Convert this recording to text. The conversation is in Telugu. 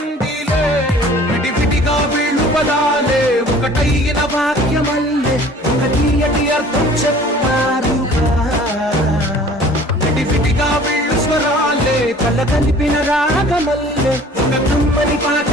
ఉందిలే విడివిడిగా వీళ్ళు పదాలే ఒకటైన వాక్యమల్లే ఒక తీయటి అర్థం చెప్పారుగా విడివిడిగా వీళ్ళు స్వరాలే కల కలిపిన రాగమల్లే ఒక కమ్మని పాట